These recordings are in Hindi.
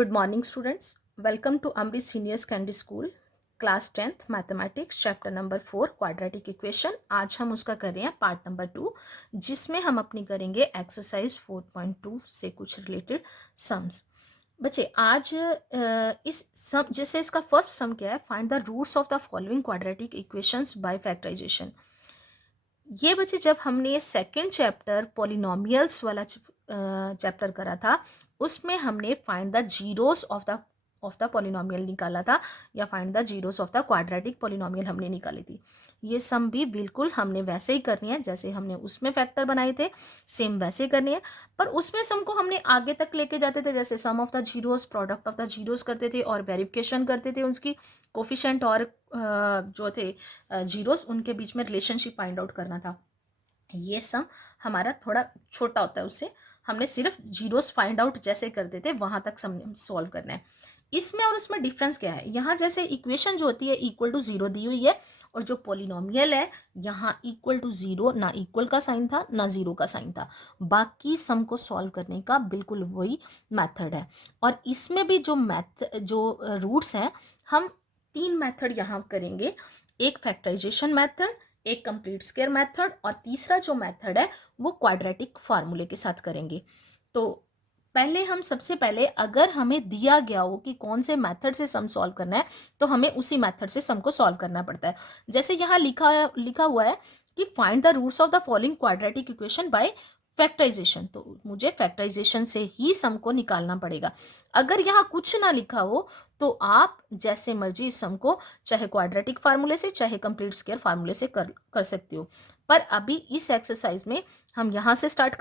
Good morning students, welcome to Amrit senior secondary school class 10th mathematics chapter number 4 quadratic equation. आज हम उसका कर रहे हैं पार्ट नंबर 2, जिसमें हम अपनी करेंगे एक्सरसाइज 4.2 से कुछ रिलेटेड सम्स। बच्चे आज इस सम जैसे इसका फर्स्ट सम क्या है, find the roots of the following quadratic equations by factorization. ये बच्चे जब हमने सेकेंड चैप्टर पॉलिनोमियल्स वाला चैप्टर करा था, उसमें हमने find the zeros of the polynomial निकाला था, या find the zeros of the quadratic polynomial हमने निकाली थी। ये सम भी बिल्कुल हमने वैसे ही करनी है जैसे हमने उसमें फैक्टर बनाए थे, सेम वैसे करनी है। पर उसमें सम को हमने आगे तक लेके जाते थे, जैसे some of the zeros, product of the zeros करते थे और वेरिफिकेशन करते थे उसकी कोफिशिएंट और जो थे जीरोस, उनके बीच में रिलेशनशिप फाइंड आउट करना था। ये सम हमारा थोड़ा छोटा होता है, उससे हमने सिर्फ जीरोस फाइंड आउट जैसे करते थे वहां तक सॉल्व करना है। इसमें और उसमें डिफरेंस क्या है, यहाँ जैसे इक्वेशन जो होती है इक्वल टू जीरो दी हुई है, और जो पॉलिनोमियल है यहाँ इक्वल टू जीरो, ना इक्वल का साइन था ना जीरो का साइन था। बाकी सम को सॉल्व करने का बिल्कुल वही मेथड है। और इसमें भी जो रूट्स हैं, हम तीन मेथड यहाँ करेंगे, एक फैक्टराइजेशन मेथड, एक कंप्लीट स्क्वायर मेथड, और तीसरा जो मेथड है वो क्वाड्रेटिक फार्मूले के साथ करेंगे। तो पहले हम सबसे पहले अगर हमें दिया गया हो कि कौन से मेथड से सम सॉल्व करना है, तो हमें उसी मेथड से सम को सॉल्व करना पड़ता है। जैसे यहाँ लिखा हुआ है कि find the roots of the following quadratic equation by factorization, तो मुझे फैक्टराइजेशन से ही सम को निकालना पड़ेगा। अगर यहाँ कुछ ना लिखा हो तो आप जैसे मर्जी इस सम को चाहे क्वाड्रेटिक फार्मूले से चाहे कंप्लीट स्क्वायर फार्मूले से कर सकते हो। पर अभी इस एक्सरसाइज में हम यहाँ से स्टार्ट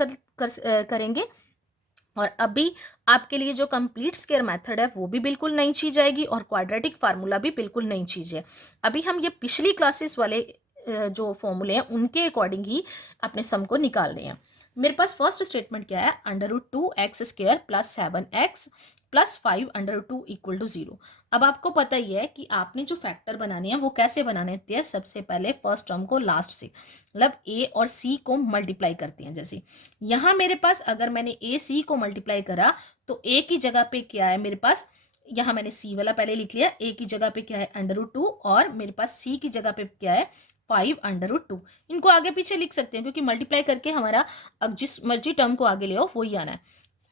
करेंगे, और अभी आपके लिए जो कंप्लीट स्क्वायर मेथड है वो भी बिल्कुल नई चीज आएगी, और क्वाड्रेटिक फार्मूला भी बिल्कुल नई चीज है। अभी हम ये पिछली क्लासेस वाले जो फॉर्मूले हैं उनके अकॉर्डिंग ही अपने सम को निकाल रहे हैं। मेरे पास फर्स्ट स्टेटमेंट क्या है, √2x² plus 7x plus 5 √2 equal to 0। अब आपको पता ही है कि आपने जो फैक्टर बनाने हैं वो कैसे बनाने होते हैं। सबसे पहले फर्स्ट टर्म को लास्ट से, मतलब ए और सी को मल्टीप्लाई करते हैं। जैसे यहाँ मेरे पास अगर मैंने ए सी को मल्टीप्लाई करा, तो ए की जगह पे क्या है मेरे पास, यहाँ मैंने सी वाला पहले लिख लिया, ए की जगह पे क्या है √2, और मेरे पास सी की जगह पे क्या है 5 √2। इनको आगे पीछे लिख सकते हैं क्योंकि मल्टीप्लाई करके हमारा अब जिस मर्जी टर्म को आगे ले आओ वो ही आना है।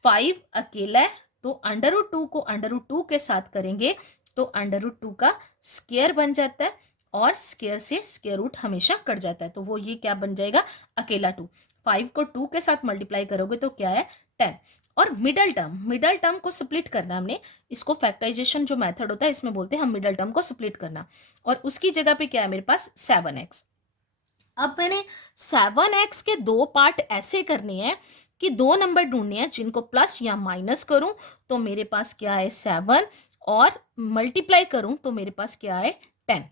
5 अकेला है तो √2 को √2 के साथ करेंगे तो √2 का स्क्वायर बन जाता है, और स्क्वायर से स्क्वायर रूट हमेशा कट जाता है, तो वो ये क्या बन जाएगा, अकेला 2। 5 को 2 के साथ मल्टीप्लाई करोगे तो क्या है 10। और मिडल टर्म को स्प्लिट करना, हमने इसको फैक्टराइजेशन जो मेथड होता है इसमें बोलते हैं हम मिडल टर्म को स्प्लिट करना, और उसकी जगह पे क्या है मेरे पास 7x। अब मैंने 7x के दो पार्ट ऐसे करने हैं कि दो नंबर ढूंढने हैं जिनको प्लस या माइनस करूं तो मेरे पास क्या है 7, और मल्टीप्लाई करूं तो मेरे पास क्या है 10।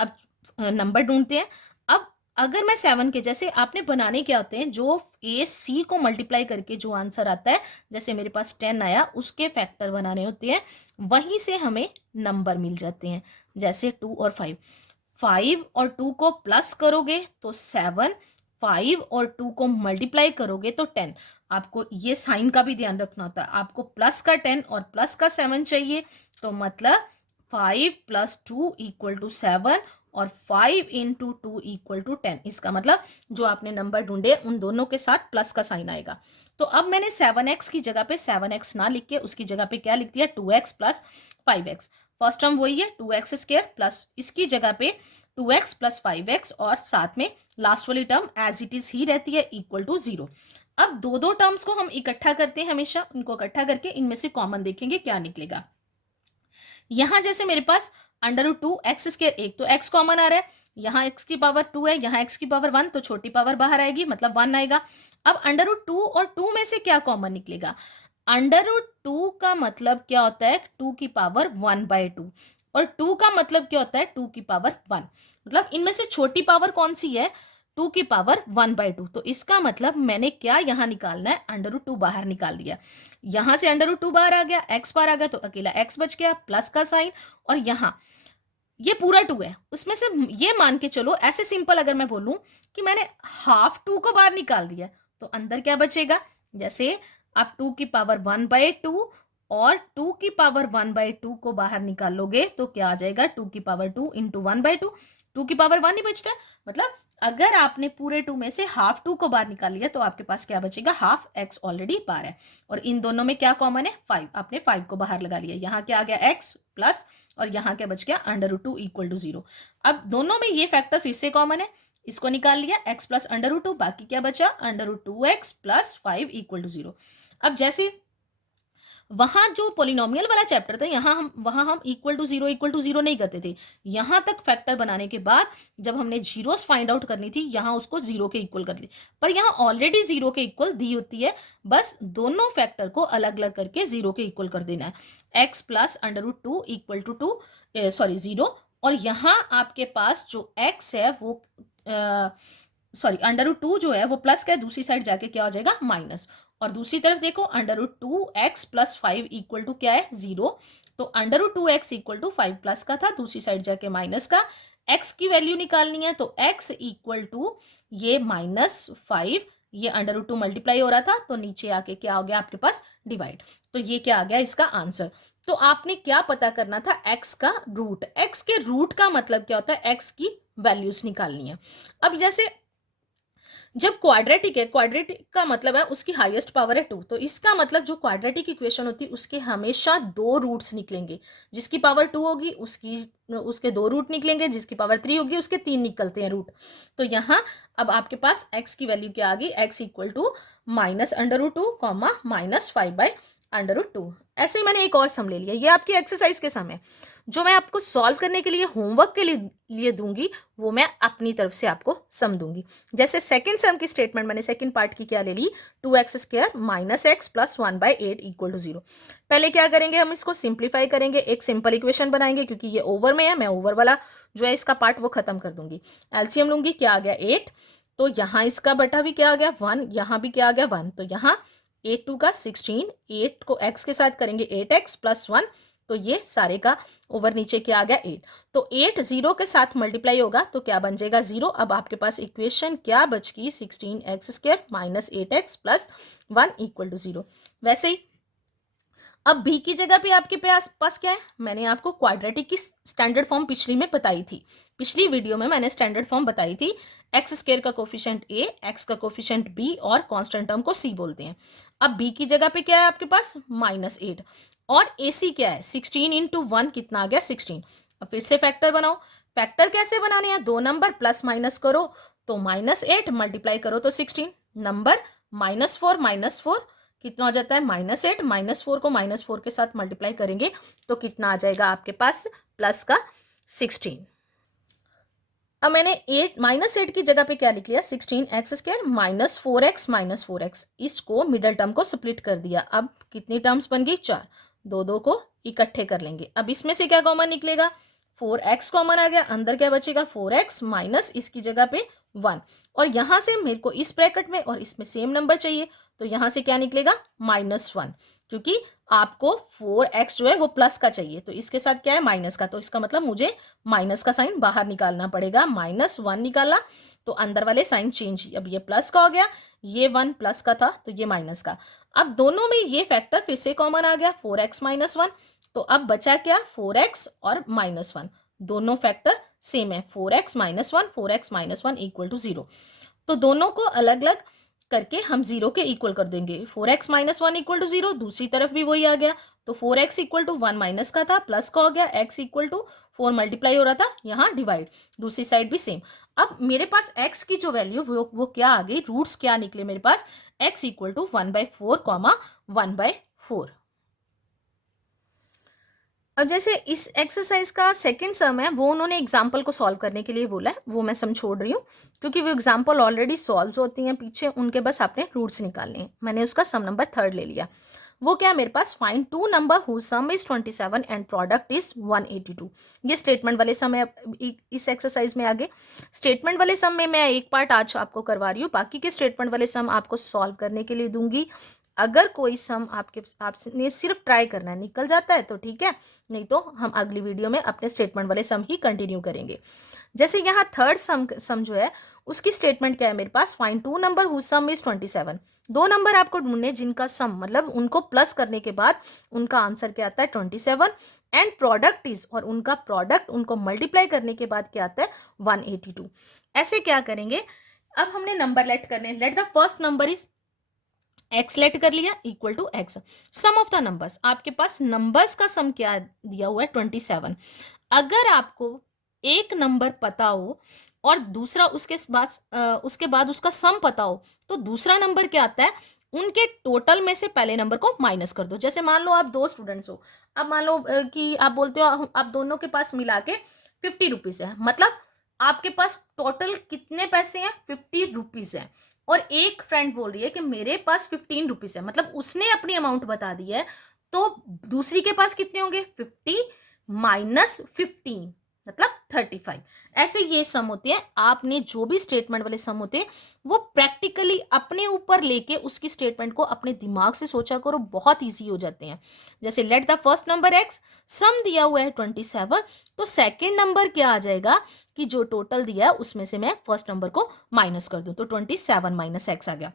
अब नंबर ढूंढते हैं। अब अगर मैं 7 के जैसे आपने बनाने क्या होते हैं, जो ए सी को मल्टीप्लाई करके जो आंसर आता है, जैसे मेरे पास 10 आया उसके फैक्टर बनाने होते हैं, वहीं से हमें नंबर मिल जाते हैं। जैसे 2 और 5, 5 और 2 को प्लस करोगे तो 7, 5 और 2 को मल्टीप्लाई करोगे तो 10। आपको ये साइन का भी ध्यान रखना होता है, आपको प्लस का 10 और प्लस का 7 चाहिए, तो मतलब 5 + 2 = 7 और 5 × 2 = 10। इसका मतलब जो आपने नंबर ढूंढे उन दोनों के साथ प्लस का साइन आएगा। तो अब मैंने 7x की जगह पे 7x ना लिख के उसकी जगह पे क्या लिख दिया 2x + 5x। फर्स्ट टर्म वही है 2x² प्लस इसकी जगह पे 2x + 5x, और साथ में लास्ट वाली टर्म एज इट इज ही रहती है इक्वल टू 0। अब दो दो टर्म्स को हम इकट्ठा करते हैं, हमेशा उनको इकट्ठा करके इनमें से कॉमन देखेंगे क्या निकलेगा। यहां जैसे मेरे पास √2x², एक तो x कॉमन आ रहा है, यहाँ x की पावर 2 है, यहाँ x की पावर 1, तो छोटी पावर बाहर आएगी मतलब 1 आएगा। अब √2 और 2 में से क्या कॉमन निकलेगा, √2 का मतलब क्या होता है 2 की पावर 1/2, और 2 का मतलब क्या होता है 2 की पावर 1। मतलब इनमें से छोटी पावर कौन सी है 2 की पावर 1/2। तो इसका मतलब मैंने क्या यहाँ निकालना है √2 बाहर निकाल दिया। यहां से √2 बाहर आ गया, x बाहर आ गया, तो अकेला x बच गया प्लस का साइन, और यहाँ ये पूरा 2 है उसमें से ये मान के चलो, ऐसे सिंपल अगर मैं बोलूं कि मैंने हाफ 2 को बाहर निकाल दिया तो अंदर क्या बचेगा, जैसे आप 2 की पावर 1/2 और 2 की पावर 1/2 को बाहर निकालोगे तो क्या आ जाएगा, 2 की पावर 2 इंटू 1/2, 2 की पावर 1 ही बचता है। मतलब अगर आपने पूरे 2 में से हाफ 2 को बाहर निकाल लिया तो आपके पास क्या बचेगा, हाफ x ऑलरेडी बाहर है। और इन दोनों में क्या कॉमन है, 5, आपने 5 को बाहर लगा लिया। यहाँ क्या आ गया, x प्लस, और यहाँ क्या बच गया, √2 इक्वल टू 0। अब दोनों में ये फैक्टर फिर से कॉमन है, इसको निकाल लिया, x प्लस √2, बाकी क्या बचा, √2x प्लस 5 इक्वल टू 0। अब जैसे वहां जो पोलिनोमियल वाला चैप्टर था, वहां हम इक्वल टू जीरो नहीं करते थे। यहां तक फैक्टर बनाने के बाद जब हमने जीरोस फाइंड आउट करनी थी, यहां उसको जीरो के इक्वल कर ली, पर यहां ऑलरेडी जीरो के इक्वल दी होती है। बस दोनों फैक्टर को अलग अलग करके जीरो के इक्वल कर देना है। x plus √2 equal to 0। और यहाँ आपके पास जो x है वो √2 जो है वो प्लस का है, दूसरी साइड जाके क्या हो जाएगा, माइनस। और दूसरी तरफ देखो, √2x प्लस 5 इक्वल टू क्या है, 0। तो √2x इक्वल टू 5 प्लस का था, दूसरी साइड जाके माइनस का। x की वैल्यू निकालनी है तो x इक्वल टू ये -5, ये √2 मल्टीप्लाई हो रहा था तो नीचे आके क्या हो गया आपके पास, डिवाइड। तो ये क्या आ गया इसका आंसर। तो आपने क्या पता करना था, x का रूट। x के रूट का मतलब क्या होता है, x की वैल्यूज निकालनी है। अब जैसे जब क्वाड्रेटिक है, क्वाड्रेटिक का मतलब है उसकी हाईएस्ट पावर है 2, तो इसका मतलब जो क्वाड्रेटिक इक्वेशन होती है उसके हमेशा 2 रूट्स निकलेंगे। जिसकी पावर 2 होगी उसके 2 रूट निकलेंगे, जिसकी पावर 3 होगी उसके 3 निकलते हैं रूट। तो यहाँ अब आपके पास x की वैल्यू क्या आ गई, x इक्वल टू -√2 कॉमा -5/√2। ऐसे ही मैंने एक और सम ले लिया, ये आपकी एक्सरसाइज के सम है। जो मैं आपको सॉल्व करने के लिए होमवर्क के लिए दूंगी वो मैं अपनी तरफ से आपको सम दूंगी। जैसे सेकंड सम की स्टेटमेंट मैंने सेकंड पार्ट की क्या ले ली, 2x² - x plus 1/8 equal to 0। पहले क्या करेंगे, हम इसको सिंप्लीफाई करेंगे, एक सिंपल इक्वेशन बनाएंगे। क्योंकि ये ओवर में है, मैं ओवर वाला जो है इसका पार्ट वो खत्म कर दूंगी। एलसीएम लूंगी, क्या आ गया 8, तो यहाँ इसका बटा भी क्या आ गया 1, यहाँ भी क्या आ गया 1, तो यहाँ 8 2 का 16, 8 को x के साथ करेंगे 8x प्लस 1, तो ये सारे का ओवर नीचे क्या आ गया 8। तो 8 0 के साथ मल्टीप्लाई होगा तो क्या बन जाएगा 0। अब आपके पास इक्वेशन क्या बच गई, 16x² - 8x plus 1 equal to 0। वैसे ही अब b की जगह पे आपके पास क्या है, मैंने आपको क्वाड्रेटिक की स्टैंडर्ड फॉर्म पिछली में बताई थी, पिछली वीडियो में मैंने स्टैंडर्ड फॉर्म बताई थी। x² का कोफिशिएंट a, x का कोफिशिएंट b और कांस्टेंट टर्म को c बोलते हैं। अब b की जगह पे क्या है आपके पास -8, और ac क्या है 16 इंटू 1 कितना आ गया 16। अब फिर से फैक्टर बनाओ। फैक्टर कैसे बनाने हैं, दो नंबर प्लस माइनस करो तो -8 मल्टीप्लाई करो तो 16, नंबर -4 कितना हो जाता है -8, -4 को -4 के साथ मल्टीप्लाई करेंगे तो कितना आ जाएगा आपके पास, प्लस का 16। अब मैंने -8 की जगह पे क्या लिख लिया, 16x² - 4x इसको मिडल टर्म को स्प्लिट कर दिया। अब कितनी टर्म्स बन गई, 4, दो दो को इकट्ठे कर लेंगे। अब इसमें से क्या कॉमन निकलेगा, 4x कॉमन आ गया, अंदर क्या बचेगा 4x माइनस इसकी जगह पे 1, और यहां से मेरे को इस ब्रैकेट में और इसमें सेम नंबर चाहिए तो यहां से क्या निकलेगा -1, क्योंकि आपको 4x जो है वो प्लस का चाहिए तो इसके साथ क्या है माइनस का, तो इसका मतलब मुझे माइनस का साइन बाहर निकालना पड़ेगा। -1 निकाला तो अंदर वाले साइन चेंज, अब ये प्लस का हो गया, ये 1 प्लस का था तो ये माइनस का। अब दोनों में ये फैक्टर फिर से कॉमन आ गया 4x - 1, तो अब बचा क्या 4x और -1, दोनों फैक्टर सेम है, 4x - 1 इक्वल टू 0। तो दोनों को अलग अलग करके हम 0 के इक्वल कर देंगे। 4x - 1 इक्वल टू 0, दूसरी तरफ भी वही आ गया तो 4x इक्वल टू 1 माइनस का था प्लस का हो गया, x इक्वल टू 4 मल्टीप्लाई हो रहा था यहाँ डिवाइड, दूसरी साइड भी सेम। अब मेरे पास x की जो वैल्यू वो क्या आ गई, रूट्स क्या निकले मेरे पास, x इक्वल टू 1/4 1/4। अब जैसे इस एक्सरसाइज का सेकंड सम है वो उन्होंने एग्जाम्पल को सॉल्व करने के लिए बोला है, वो मैं सम छोड़ रही हूँ क्योंकि वो एग्जाम्पल ऑलरेडी सॉल्व होती हैं पीछे, उनके बस आपने रूट्स निकालने हैं। मैंने उसका सम नंबर 3 ले लिया। वो क्या है मेरे पास, find two number whose sum is 27 and product is 182। ये स्टेटमेंट वाले सम है इस एक्सरसाइज में। आगे स्टेटमेंट वाले सम में मैं एक पार्ट आज आपको करवा रही हूँ, बाकी के स्टेटमेंट वाले सम आपको सॉल्व करने के लिए दूंगी। अगर कोई सम आपने सिर्फ ट्राई करना है, निकल जाता है तो ठीक है, नहीं तो हम अगली वीडियो में अपने स्टेटमेंट वाले सम ही कंटिन्यू करेंगे। जैसे यहाँ थर्ड सम जो है उसकी स्टेटमेंट क्या है मेरे पास, find two number whose sum is 27। दो नंबर आपको ढूंढने जिनका सम मतलब उनको प्लस करने के बाद उनका आंसर क्या आता है 27, एंड प्रोडक्ट इज, और उनका प्रोडक्ट उनको मल्टीप्लाई करने के बाद क्या आता है 182। ऐसे क्या करेंगे, अब हमने नंबर लेट करने, let the first number is x let कर लिया equal to x, sum of the numbers, आपके पास नंबर्स का सम क्या दिया हुआ है 27। अगर आपको एक नंबर पता हो और दूसरा उसके बाद उसका सम पता हो, तो दूसरा नंबर क्या आता है, उनके टोटल में से पहले नंबर को माइनस कर दो। जैसे मान लो आप दो स्टूडेंट्स हो, अब मान लो कि आप बोलते हो आप दोनों के पास मिला के 50 रुपीज है, मतलब आपके पास टोटल कितने पैसे हैं 50 रुपीज है, और एक फ्रेंड बोल रही है कि मेरे पास 15 रुपीज है, मतलब उसने अपनी अमाउंट बता दी है, तो दूसरी के पास कितने होंगे 50 - 15 मतलब 35। ऐसे ये सम होते हैं, आपने जो भी स्टेटमेंट वाले सम होते हैं वो प्रैक्टिकली अपने ऊपर लेके उसकी स्टेटमेंट को अपने दिमाग से सोचा करो, बहुत इजी हो जाते हैं। जैसे let the first number X, sum दिया हुआ है 27, तो सेकेंड नंबर क्या आ जाएगा कि जो टोटल दिया है उसमें से मैं फर्स्ट नंबर को माइनस कर दूं, तो 27 - एक्स आ गया।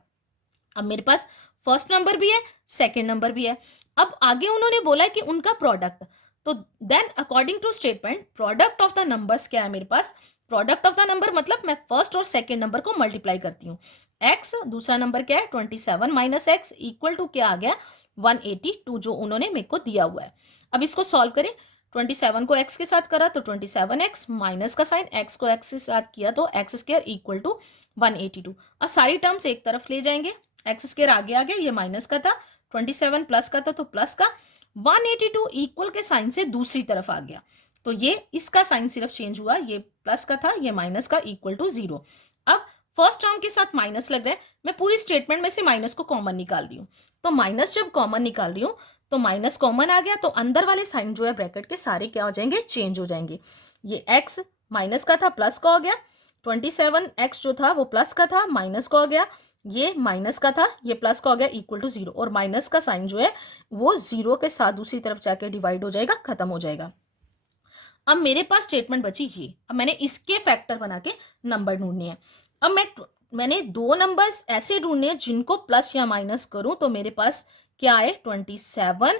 अब मेरे पास फर्स्ट नंबर भी है, सेकेंड नंबर भी है। अब आगे उन्होंने बोला है कि उनका प्रोडक्ट, तो then according to statement product of the numbers क्या है मेरे पास, प्रोडक्ट ऑफ द नंबर मतलब मैं फर्स्ट और सेकेंड नंबर को मल्टीप्लाई करती हूँ। एक्स दूसरा नंबर क्या है 27 - एक्स इक्वल टू क्या आ गया 182, जो उन्होंने मेरे को दिया हुआ है। अब इसको सॉल्व करें, 27 को एक्स के साथ करा तो 27x, माइनस का साइन, एक्स को एक्स के साथ किया तो एक्स स्क्वायर इक्वल टू 182। अब सारी टर्म्स एक तरफ ले जाएंगे, एक्स स्क्वायर आगे आ गया, ये माइनस का था, 27 प्लस का था तो प्लस का, 182 इक्वल के साइन से दूसरी तरफ आ गया, तो ये इसका साइन सिर्फ चेंज हुआ, ये प्लस का था ये माइनस का इक्वल टू 0। अब फर्स्ट टर्म के साथ माइनस लग रहा है, मैं पूरी स्टेटमेंट में से माइनस को कॉमन निकाल रही हूँ, तो माइनस जब कॉमन निकाल रही हूँ तो माइनस कॉमन आ गया, तो अंदर वाले साइन जो है ब्रैकेट के सारे क्या हो जाएंगे, चेंज हो जाएंगे। ये एक्स माइनस का था प्लस का हो गया, 27x जो था वो प्लस का था माइनस का हो गया, ये माइनस का था ये प्लस का हो गया इक्वल टू 0, और माइनस का साइन जो है वो 0 के साथ दूसरी तरफ जाके डिवाइड हो जाएगा, खत्म हो जाएगा। अब मेरे पास स्टेटमेंट बची ये, अब मैंने इसके फैक्टर बना के नंबर ढूंढने हैं। अब मैंने दो नंबर्स ऐसे ढूंढने हैं जिनको प्लस या माइनस करूं तो मेरे पास क्या है 27,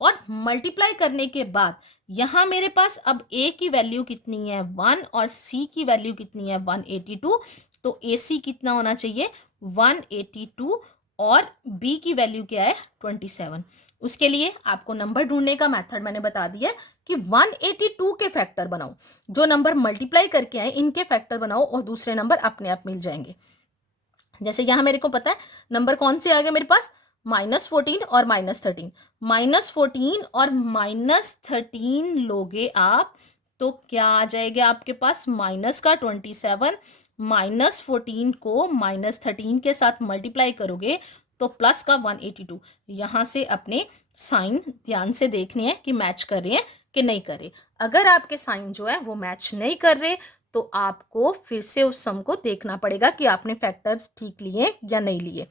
और मल्टीप्लाई करने के बाद यहां मेरे पास अब a की वैल्यू कितनी है 1 और c की वैल्यू कितनी है 182, तो ac कितना होना चाहिए 182 और b की वैल्यू क्या है 27। उसके लिए आपको नंबर ढूंढने का मेथड मैंने बता दिया कि 182 के फैक्टर बनाओ, जो नंबर मल्टीप्लाई करके आए इनके फैक्टर बनाओ और दूसरे नंबर अपने आप मिल जाएंगे। जैसे यहां मेरे को पता है नंबर कौन से आ गए मेरे पास, -14 और -13, -14 और -13 लोगे आप तो क्या आ जाएगा आपके पास माइनस का 27, -14 को -13 के साथ मल्टीप्लाई करोगे तो प्लस का 182। यहां से अपने साइन ध्यान से देखने हैं कि मैच कर रहे हैं कि नहीं कर रहे। अगर आपके साइन जो है वो मैच नहीं कर रहे तो आपको फिर से उस सम को देखना पड़ेगा कि आपने फैक्टर्स ठीक लिए या नहीं लिए।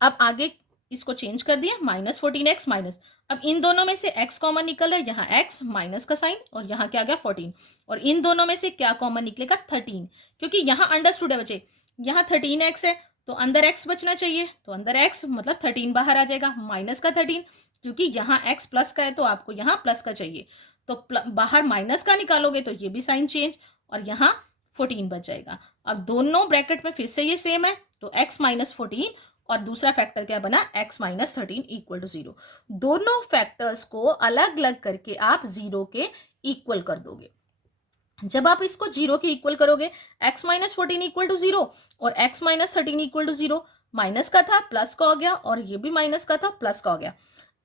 अब आगे इसको चेंज कर दिया -14x माइनस, अब इन दोनों में से x कॉमन निकल है, यहाँ x माइनस का साइन और यहाँ क्या आ गया 14, और इन दोनों में से क्या कॉमन निकलेगा 13, क्योंकि यहाँ अंडरस्टूड है बच्चे, यहाँ 13x है तो अंदर x बचना चाहिए, तो अंदर x मतलब 13 बाहर आ जाएगा, माइनस का 13, क्योंकि यहाँ x प्लस का है तो आपको यहाँ प्लस का चाहिए, तो बाहर माइनस का निकालोगे तो ये भी साइन चेंज, और यहाँ 14 बच जाएगा। अब दोनों ब्रैकेट में फिर से ये सेम है, तो x -14 और दूसरा फैक्टर क्या बना x -13 इक्वल टू 0। दोनों फैक्टर्स को अलग अलग करके आप 0 के इक्वल कर दोगे। जब आप इसको 0 के इक्वल करोगे x -14 इक्वल टू 0 और x -13 इक्वल टू 0, माइनस का था प्लस का हो गया और ये भी माइनस का था प्लस का हो गया।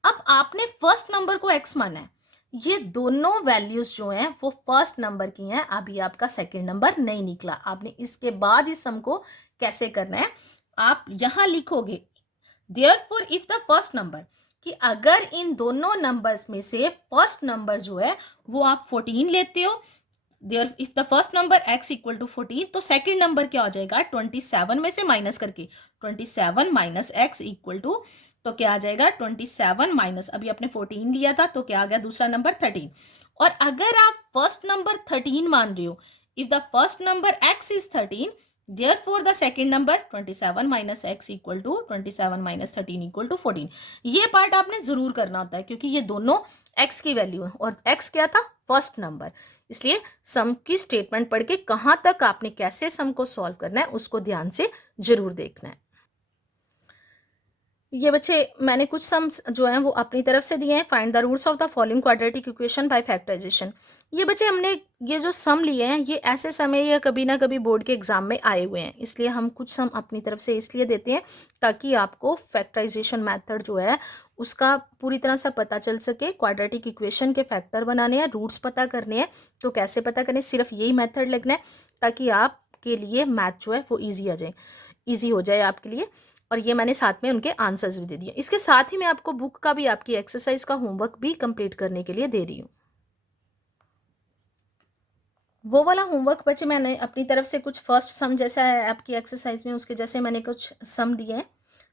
अब आपने फर्स्ट नंबर को x माना है, ये दोनों वैल्यूज जो हैं वो फर्स्ट नंबर की हैं, अभी आपका सेकंड नंबर नहीं निकला। आपने इसके बाद इस सम को कैसे करना है, आप यहां लिखोगे therefore if the first number, कि अगर इन दोनों नंबर्स में से फर्स्ट नंबर जो है वो आप 14 लेते हो, there if the first number x equal to 14, तो सेकंड नंबर क्या हो जाएगा 27 में से माइनस करके 27 माइनस x इक्वल टू, तो क्या आ जाएगा 27 माइनस अभी आपने 14 लिया था तो क्या आ गया दूसरा नंबर 13। और अगर आप फर्स्ट नंबर 13 मान रहे हो, if the first number x is 13, therefore the second number 27 minus x equal to 27 minus 13 equal to 14। ये पार्ट आपने जरूर करना होता है क्योंकि ये दोनों x की वैल्यू है और x क्या था, फर्स्ट नंबर। इसलिए सम की स्टेटमेंट पढ़ के कहां तक आपने कैसे सम को सॉल्व करना है उसको ध्यान से जरूर देखना है। ये बच्चे मैंने कुछ सम्स जो हैं वो अपनी तरफ से दिए हैं। Find the roots of the following quadratic equation by factorization. ये बच्चे हमने ये जो सम लिए हैं ये ऐसे समय या कभी ना कभी बोर्ड के एग्जाम में आए हुए हैं, इसलिए हम कुछ सम अपनी तरफ से इसलिए देते हैं ताकि आपको फैक्टराइजेशन मेथड जो है उसका पूरी तरह से पता चल सके। क्वाड्रेटिक इक्वेशन के फैक्टर बनाने हैं, रूट्स पता करने हैं, तो कैसे पता करें, सिर्फ यही मेथड लगना है ताकि आपके लिए मैथ जो है वो ईजी आ जाए, ईजी हो जाए आपके लिए। और ये मैंने साथ में उनके आंसर्स भी दे दिए। इसके साथ ही मैं आपको बुक का भी, आपकी एक्सरसाइज का होमवर्क भी कंप्लीट करने के लिए दे रही हूँ। वो वाला होमवर्क बच्चे मैंने अपनी तरफ से कुछ फर्स्ट सम जैसा है आपकी एक्सरसाइज में, उसके जैसे मैंने कुछ सम दिए हैं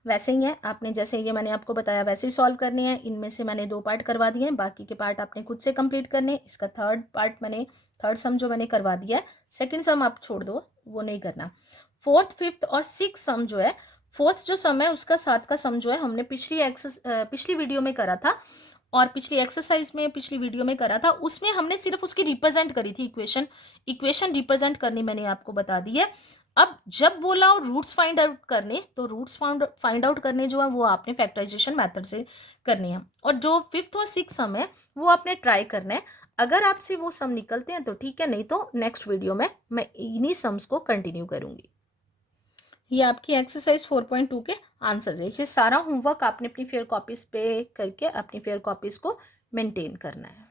वैसे ही हैं। आपने जैसे ये मैंने आपको बताया वैसे ही सॉल्व करने हैं। इनमें से मैंने 2 पार्ट करवा दिए हैं, बाकी के पार्ट आपने खुद से कंप्लीट करने हैं। इसका थर्ड सम जो मैंने करवा दिया है, सेकंड सम आप छोड़ दो, वो नहीं करना। फोर्थ, फिफ्थ और सिक्स सम जो है, फोर्थ जो सम है उसका साथ का सम जो है हमने पिछली वीडियो में करा था और पिछली एक्सरसाइज में पिछली वीडियो में करा था। उसमें हमने सिर्फ उसकी रिप्रेजेंट करी थी, इक्वेशन रिप्रेजेंट करनी मैंने आपको बता दी है। अब जब बोला और रूट्स फाइंड आउट करने, तो रूट्स फाइंड आउट करने जो है वो आपने फैक्टराइजेशन मेथड से करनी है। और जो फिफ्थ और सिक्स सम है वो आपने ट्राई करना है। अगर आपसे वो सम निकलते हैं तो ठीक है, नहीं तो नेक्स्ट वीडियो में मैं इन्हीं सम्स को कंटिन्यू करूंगी। ये आपकी एक्सरसाइज 4.2 के आंसर्स है। ये सारा होमवर्क आपने अपनी फेयर कॉपीज पे करके अपनी फेयर कॉपीज को मेंटेन करना है।